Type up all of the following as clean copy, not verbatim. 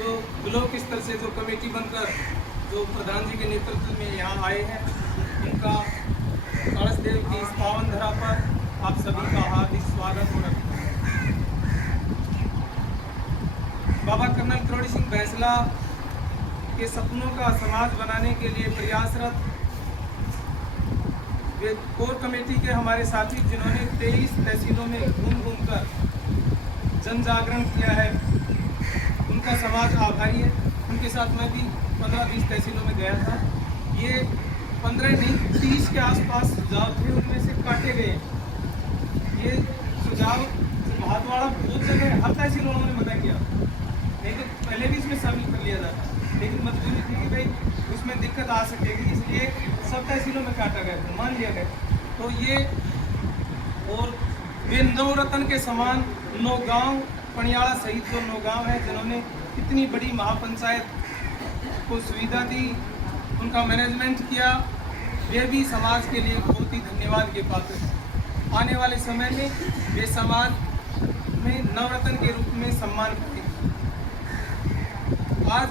जो ब्लॉक स्तर से जो कमेटी बनकर जो प्रधान जी के नेतृत्व में यहाँ आए हैं, उनका कलश देव की इस पावन धरा पर आप सभी का हार्दिक स्वागत और अभिनंदन। बाबा कर्नल करोड़ी सिंह बैंसला के सपनों का समाज बनाने के लिए प्रयासरत वे कोर कमेटी के हमारे साथी, जिन्होंने 23 तहसीलों में घूम घूम कर जन जागरण किया है, उनका समाज आभारी है। उनके साथ मैं भी 15-20 तहसीलों में गया था। ये 15 नहीं 30 के आसपास सुझाव थे, उनमें से काटे गए। ये सुझाव महाद्वारा बहुत जगह हर तहसील उन्होंने मदद किया, नहीं तो पहले भी इसमें शामिल कर लिया जाता, लेकिन मजबूरी थी कि भाई उसमें दिक्कत आ सकेगी, इसलिए सब तहसीलों में काटा गया, मान लिया गया। तो ये और वे नवरत्न के समान 9 गाँव पनियाड़ा सहित जो 9 गाँव हैं, जिन्होंने इतनी बड़ी महापंचायत को सुविधा दी, उनका मैनेजमेंट किया, वे भी समाज के लिए बहुत ही धन्यवाद के पात्र हैं। आने वाले समय में वे समाज में नवरत्न के रूप में सम्मान करेंगे। आज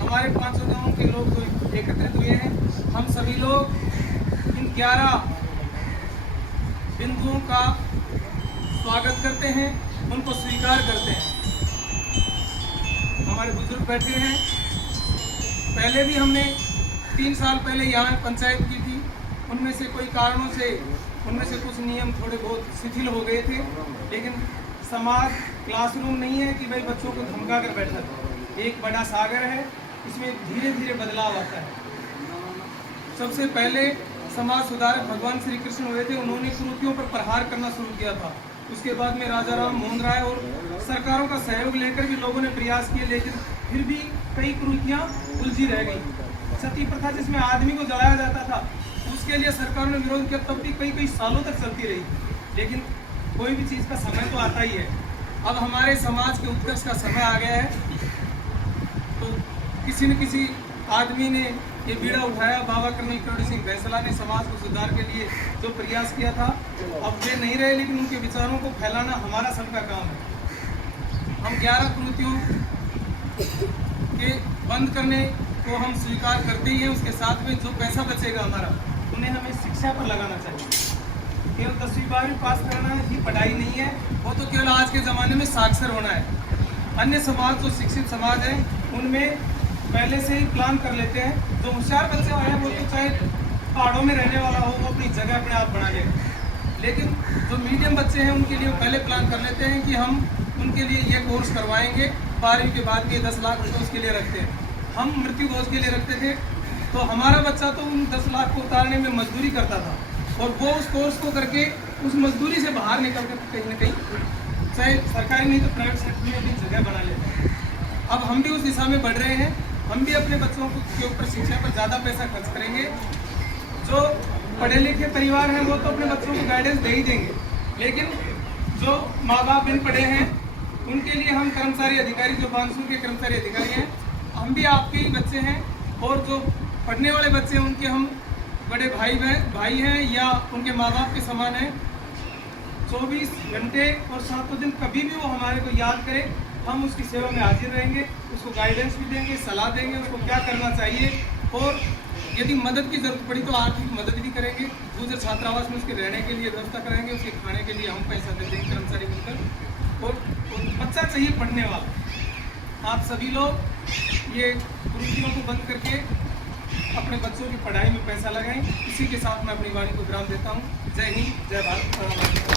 हमारे 500 गाँव के लोग जो एकत्रित हुए हैं, हम सभी लोग इन 11 बिंदुओं का स्वागत करते हैं, उनको स्वीकार करते हैं। हमारे बुजुर्ग बैठे हैं, पहले भी हमने 3 साल पहले यहाँ पंचायत की थी, उनमें से कोई कारणों से उनमें से कुछ नियम थोड़े बहुत शिथिल हो गए थे, लेकिन समाज क्लासरूम नहीं है कि भाई बच्चों को धमका कर बैठा था, एक बड़ा सागर है, इसमें धीरे धीरे बदलाव आता है। सबसे पहले समाज सुधारक भगवान श्री कृष्ण हुए थे, उन्होंने कुरीतियों पर प्रहार करना शुरू किया था। उसके बाद में राजा राम मोहन राय और सरकारों का सहयोग लेकर भी लोगों ने प्रयास किए, लेकिन फिर भी कई कुरीतियाँ उलझी रह गई। सती प्रथा जिसमें आदमी को जलाया जाता था, उसके लिए सरकारों ने विरोध किया, तब भी कई सालों तक चलती रही। लेकिन कोई भी चीज़ का समय तो आता ही है। अब हमारे समाज के उत्कर्ष का समय आ गया है, तो किसी न किसी आदमी ने ये बीड़ा उठाया। बाबा कर्नल करोड़ी सिंह बैंसला ने समाज को सुधार के लिए जो प्रयास किया था, अब वे नहीं रहे, लेकिन उनके विचारों को फैलाना हमारा सबका काम है। हम 11 कुरीतियों के बंद करने को हम स्वीकार करते ही हैं, उसके साथ में जो पैसा बचेगा हमारा, उन्हें हमें शिक्षा पर लगाना चाहिए। केवल 10वीं 12वीं पास करना ही पढ़ाई नहीं है, वो तो केवल आज के ज़माने में साक्षर होना है। अन्य समाज जो शिक्षित समाज है, उनमें पहले से ही प्लान कर लेते हैं। जो होशियार बच्चे हैं, वो तो चाहे पहाड़ों में रहने वाला हो, वो अपनी जगह अपने आप बना लेगा। लेकिन जो मीडियम बच्चे हैं, उनके लिए पहले प्लान कर लेते हैं कि हम उनके लिए ये कोर्स करवाएंगे, 12वीं के बाद में 10 लाख रुपये उसके लिए रखते हैं। हम मृत्यु भोज के लिए रखते थे, तो हमारा बच्चा तो उन 10 लाख को उतारने में मजदूरी करता था, और वो उस कोर्स को करके उस मजदूरी से बाहर निकल कर कहीं ना कहीं, चाहे सरकारी नहीं तो प्राइवेट सेक्टर में भी जगह बना लेते हैं। अब हम भी उस दिशा में बढ़ रहे हैं, हम भी अपने बच्चों के ऊपर शिक्षा पर ज़्यादा पैसा खर्च करेंगे। जो पढ़े लिखे परिवार हैं, वो तो अपने बच्चों को गाइडेंस दे ही देंगे, लेकिन जो माँ बाप बिन पढ़े हैं, उनके लिए हम कर्मचारी अधिकारी, जो बानसूर के कर्मचारी अधिकारी हैं, हम भी आपके ही बच्चे हैं, और जो पढ़ने वाले बच्चे हैं, उनके हम बड़े भाई हैं या उनके माँ बाप के समान हैं। 24 घंटे और 7 दिन कभी भी वो हमारे को याद करे, हम उसकी सेवा में हाजिर रहेंगे, उसको गाइडेंस भी देंगे, सलाह देंगे उसको क्या करना चाहिए, और यदि मदद की जरूरत पड़ी तो आर्थिक मदद भी करेंगे। दूसरे छात्रावास में उसके रहने के लिए व्यवस्था कराएंगे, उसके खाने के लिए हम पैसा दे देंगे कर्मचारी मिलकर। और बच्चा चाहिए पढ़ने वाला। आप सभी लोग ये कुरीतियों को बंद करके अपने बच्चों की पढ़ाई में पैसा लगाएं। इसी के साथ मैं अपनी वाणी को विराम देता हूँ। जय हिंद, जय भारत।